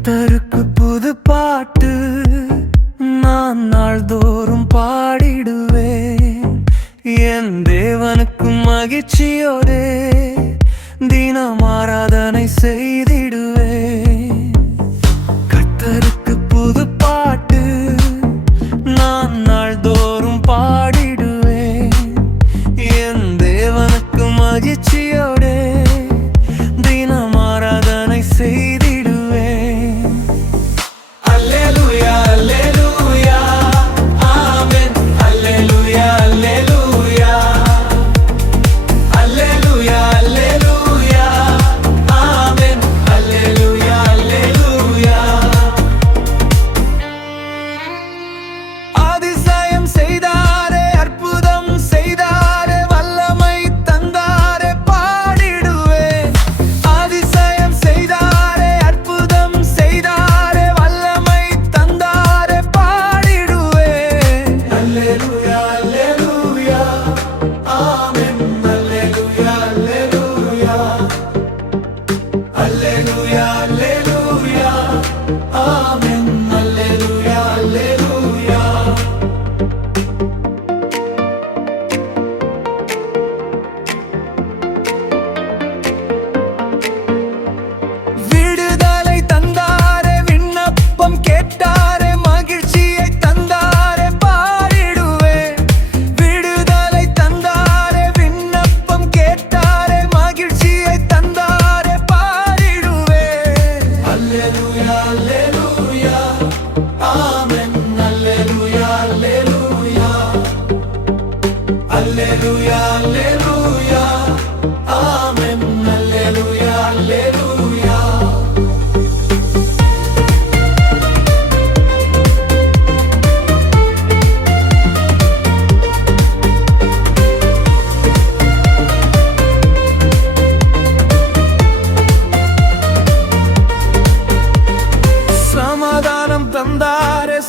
கர்த்தருக்கு புது பாட்டு நான் நாள்தோறும் பாடிடுவேன். என் தேவனுக்கு மகிழ்ச்சியோடே தினம் ஆராதனை செய்திடுவேன். கர்த்தருக்கு புது பாட்டு நான் நாள்தோறும் பாடிடுவேன். என் தேவனுக்கு மகிழ்ச்சியோடே தினம் ஆராதனை செய்திடுவேன்.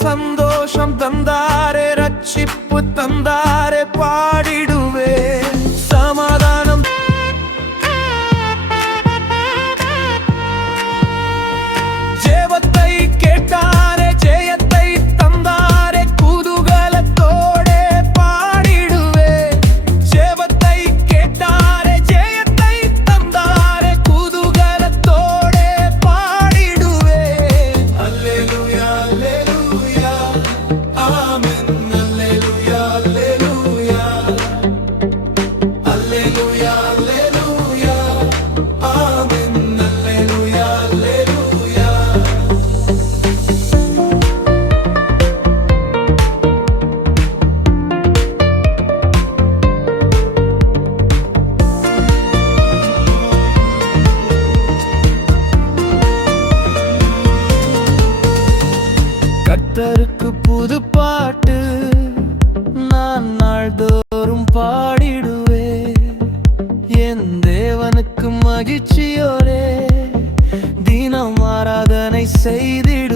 சந்தோஷம் தந்தாரே, ரட்சிப்பு தந்தாரே, பாடிடுவே. சமாதானம் ஜெபத்தை கேட்டாரே, ஜெயத்தை தந்தாரே, குதூகலத்தோடே பாடிடுவே. ஜெபத்தை கேட்டாரே, ஜெயத்தை தந்தாரே, குதூகலத்தோடே பாடிடுவே. அல்லேலூயா அல்லேலூயா ஆமென். அல்லேலூயா அல்லேலூயா அல்லேலூயா அல்லேலூயா ஆமென். அல்லேலூயா அல்லேலூயா. கர்த்தருக்கு புது பாட்டு நான் நாள்தோறும் பாடிடுவேன். என் தேவனுக்கு மகிழ்ச்சியோரே தினம் ஆராதனை செய்திடுவேன்.